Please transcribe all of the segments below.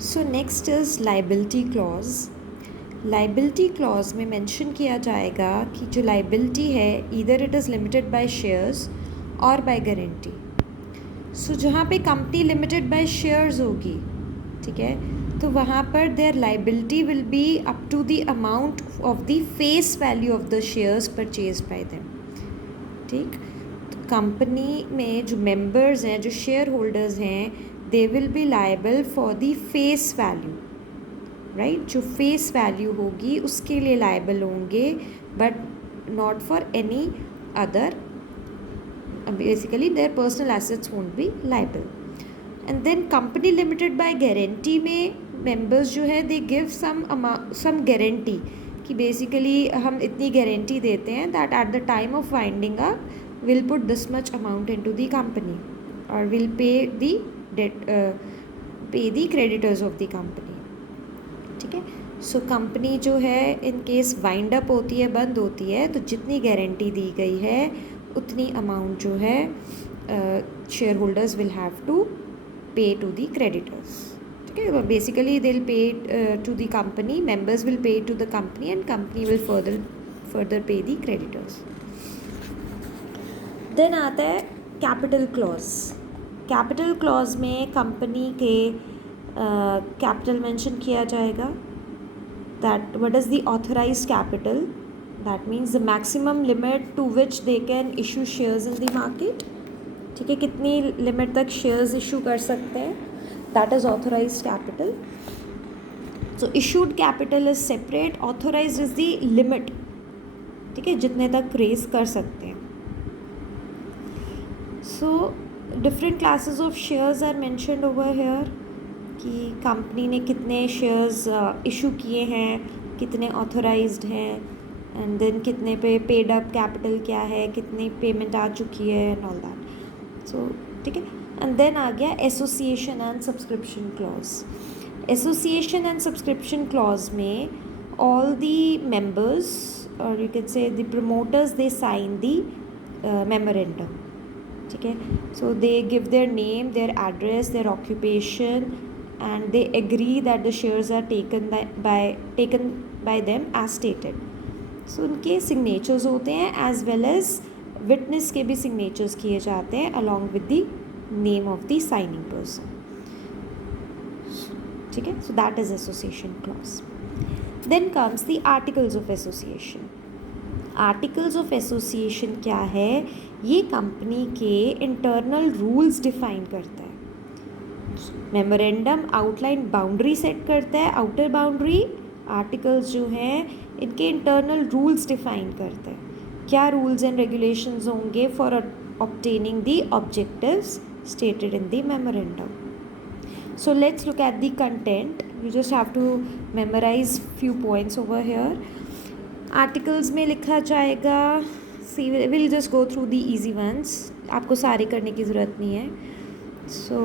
So next is liability clause. Liability clause में mention किया जाएगा कि जो लाइबिलिटी है either it is limited by shares और बाय गारंटी। सो जहाँ पे कंपनी लिमिटेड बाय शेयर्स होगी, ठीक है, तो वहाँ पर their liability will be up to the amount of the face value of the shares purchase by them. ठीक, तो कंपनी में जो मेंबर्स हैं, जो शेयर होल्डर्स हैं, they will be liable for the face value, right. जो face value होगी उसके लिए लाइबल होंगे, but not for any other, basically their personal assets won't be liable. And then company limited by guarantee में members जो है they give some guarantee कि basically हम इतनी गारंटी देते हैं that at the time of winding up will put this much amount into the company और will pay the creditors of the company. ठीक है, सो कंपनी जो है इन केस वाइंड अप होती है, बंद होती है, तो जितनी गारंटी दी गई है उतनी अमाउंट जो है share holders will have to pay to the creditors. ठीक है, basically they will pay to the company, members will pay to the company and company will further pay the creditors. Then आता है capital clause. Capital clause में company के capital mention किया जाएगा, that what is the authorised capital, that means the maximum limit to which they can issue shares in the market. ठीक है, कितनी limit तक शेयर्स इशू कर सकते हैं, that is authorised capital. So issued capital is separate, authorised is the limit, ठीक है, जितने तक रेज कर सकते हैं। So different classes of shares are mentioned over here कि कंपनी ने कितने शेयर्स इशू किए हैं, कितने ऑथराइज्ड हैं, एंड देन कितने पे पेड अप कैपिटल क्या है, कितनी पेमेंट आ चुकी है एंड ऑल दैट। सो ठीक है, एंड देन आ गया association and subscription clause. Association and subscription clause में ऑल द मेंबर्स और you can say the promoters they sign the memorandum. ठीक है, so they give their name, their address, their occupation and they agree that the shares are taken by them as stated. So उनके signatures होते हैं as well as witness के भी signatures किए जाते हैं along with the name of the signing person. ठीक है, so that is association clause. Then comes the articles of association. Articles of association क्या है, ये कंपनी के इंटरनल रूल्स डिफाइन करता है। मेमोरेंडम आउटलाइन बाउंड्री सेट करता है, आउटर बाउंड्री, आर्टिकल्स जो हैं इनके इंटरनल रूल्स डिफाइन करते हैं, क्या रूल्स एंड रेगुलेशंस होंगे for obtaining the objectives stated in the memorandum. So let's look at the content, you just have to memorise few points over here. Articles में लिखा जाएगा, see will just go through the easy ones, आपको सारे करने की ज़रूरत नहीं है। So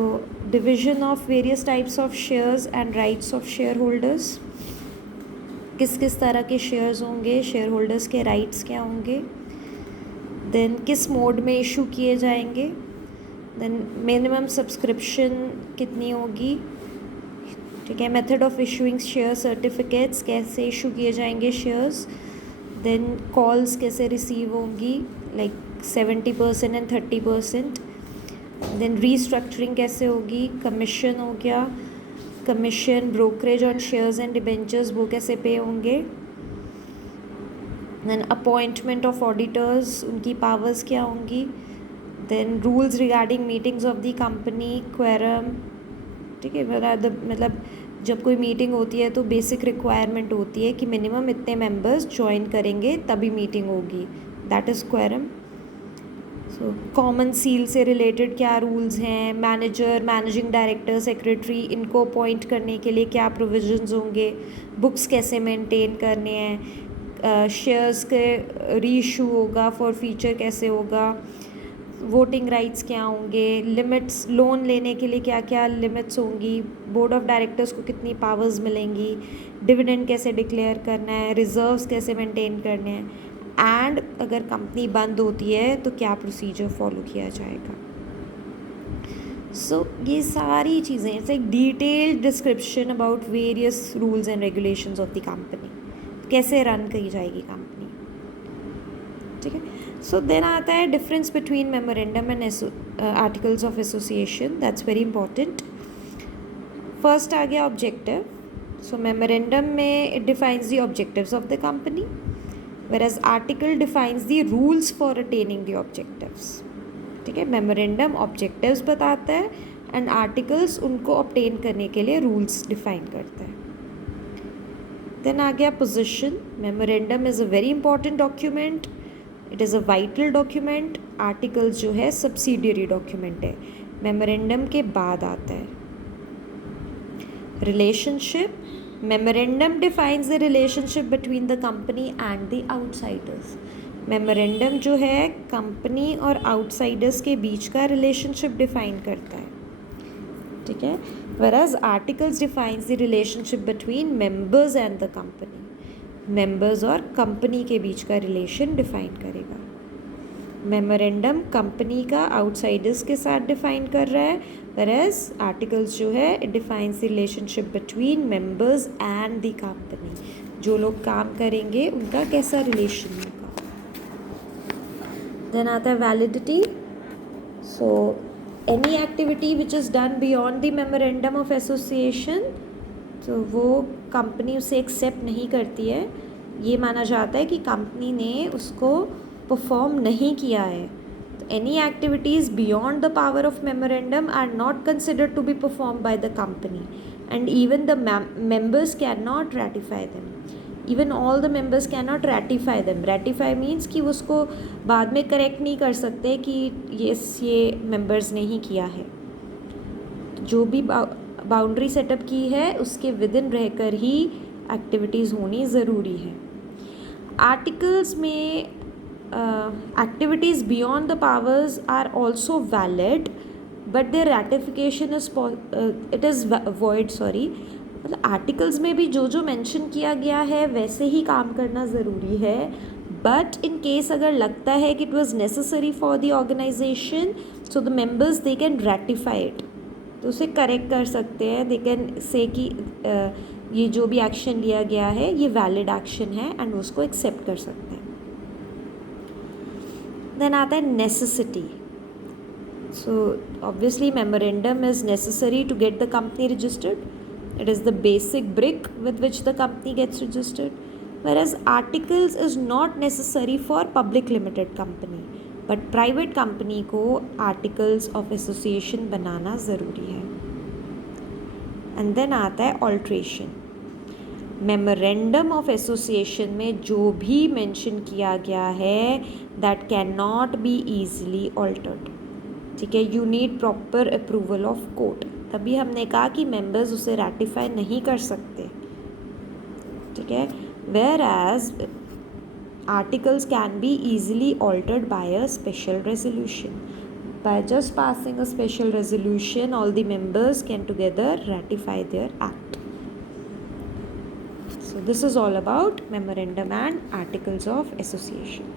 division of various types of shares and rights of shareholders, किस किस तरह के शेयर्स होंगे, शेयर होल्डर्स के राइट्स क्या होंगे, देन किस मोड में इशू किए जाएंगे, देन मिनिमम सब्सक्रिप्शन कितनी होगी, ठीक है, method of issuing share certificates, कैसे इशू किए जाएंगे शेयर्स, देन कॉल्स कैसे रिसीव होंगी, लाइक 70% एंड 30%, देन रीस्ट्रक्चरिंग कैसे होगी, कमीशन हो गया, commission brokerage on shares and debentures वो कैसे पे होंगे, देन अपॉइंटमेंट ऑफ ऑडिटर्स, उनकी पावर्स क्या होंगी, then rules regarding meetings of the company, quorum, ठीक है, मतलब जब कोई मीटिंग होती है तो बेसिक रिक्वायरमेंट होती है कि मिनिमम इतने मेंबर्स ज्वाइन करेंगे तभी मीटिंग होगी, that is quorum. So common seal से रिलेटेड क्या रूल्स हैं, मैनेजर, मैनेजिंग डायरेक्टर, सेक्रेटरी, इनको अपॉइंट करने के लिए क्या प्रोविजंस होंगे, बुक्स कैसे मेंटेन करने हैं, शेयर्स के रीइशू होगा फॉर फ्यूचर कैसे होगा, वोटिंग राइट्स क्या होंगे, लिमिट्स, लोन लेने के लिए क्या क्या लिमिट्स होंगी, बोर्ड ऑफ डायरेक्टर्स को कितनी पावर्स मिलेंगी, डिविडेंड कैसे डिक्लेयर करना है, रिजर्व्स कैसे मेंटेन करने हैं, एंड अगर कंपनी बंद होती है तो क्या प्रोसीजर फॉलो किया जाएगा। सो ये सारी चीज़ें, इट्स एक detailed description about various rules and regulations of the company, कैसे रन की जाएगी कंपनी, ठीक है. सो देन आता है difference between memorandum and articles of association, that's very important. First आ गया ऑब्जेक्टिव. सो मेमोरेंडम में it defines the objectives of the company, whereas article defines the rules for attaining the objectives, ठीक है. Memorandum objectives बताता है and articles उनको obtain करने के लिए रूल्स डिफाइन करता है. देन आ गया position. Memorandum is a very important document, it is a vital document. Articles जो है सब्सिडियरी डॉक्यूमेंट है, मेमोरेंडम के बाद आता है. Relationship. Memorandum defines the relationship between the company and the outsiders. Memorandum जो है कंपनी और आउटसाइडर्स के बीच का रिलेशनशिप डिफाइन करता है, ठीक है. whereas articles defines the relationship between members and the company. Members और कंपनी के बीच का रिलेशन डिफाइन करेगा. मेमोरेंडम कंपनी का आउटसाइडर्स के साथ डिफाइन कर रहा है, whereas आर्टिकल्स जो है it defines the relationship between members and the company. जो लोग काम करेंगे उनका कैसा रिलेशन होगा. देन आता है validity. So any activity which is done beyond the memorandum of association, तो वो कंपनी उसे एक्सेप्ट नहीं करती है. ये माना जाता है कि कंपनी ने उसको परफॉर्म नहीं किया है. तो any activities beyond the power of memorandum are not considered to be perform by the company and even the members can not ratify them. Even all the members can not ratify them. Ratify means कि उसको बाद में correct नहीं कर सकते कि ये members ने ही किया है. जो भी बाउंड्री सेटअप की है उसके विद इन रहकर ही एक्टिविटीज़ होनी ज़रूरी है. आर्टिकल्स में activities beyond the powers are also valid but their ratification is it is void. मतलब आर्टिकल्स में भी जो जो मेंशन किया गया है वैसे ही काम करना ज़रूरी है, बट इन केस अगर लगता है कि it was necessary for the organisation, so the members they can ratify it. तो उसे करेक्ट कर सकते हैं. दे कैन से कि ये जो भी एक्शन लिया गया है ये वैलिड एक्शन है एंड उसको एक्सेप्ट कर सकते हैं. देन आता है necessity. So obviously memorandum is necessary to get the company registered. It is the basic brick with which the company gets registered, whereas articles is not necessary for public limited company, but private company को articles of association बनाना ज़रूरी है. And then आता है alteration. Memorandum of association में जो भी mention किया गया है that can not be easily altered, ठीक है. You need proper approval of court. तभी हमने कहा कि मेंबर्स उसे रेटिफाई नहीं कर सकते, ठीक है. Whereas articles can be easily altered by a special resolution. By just passing a special resolution, all the members can together ratify their act. So this is all about memorandum and articles of association.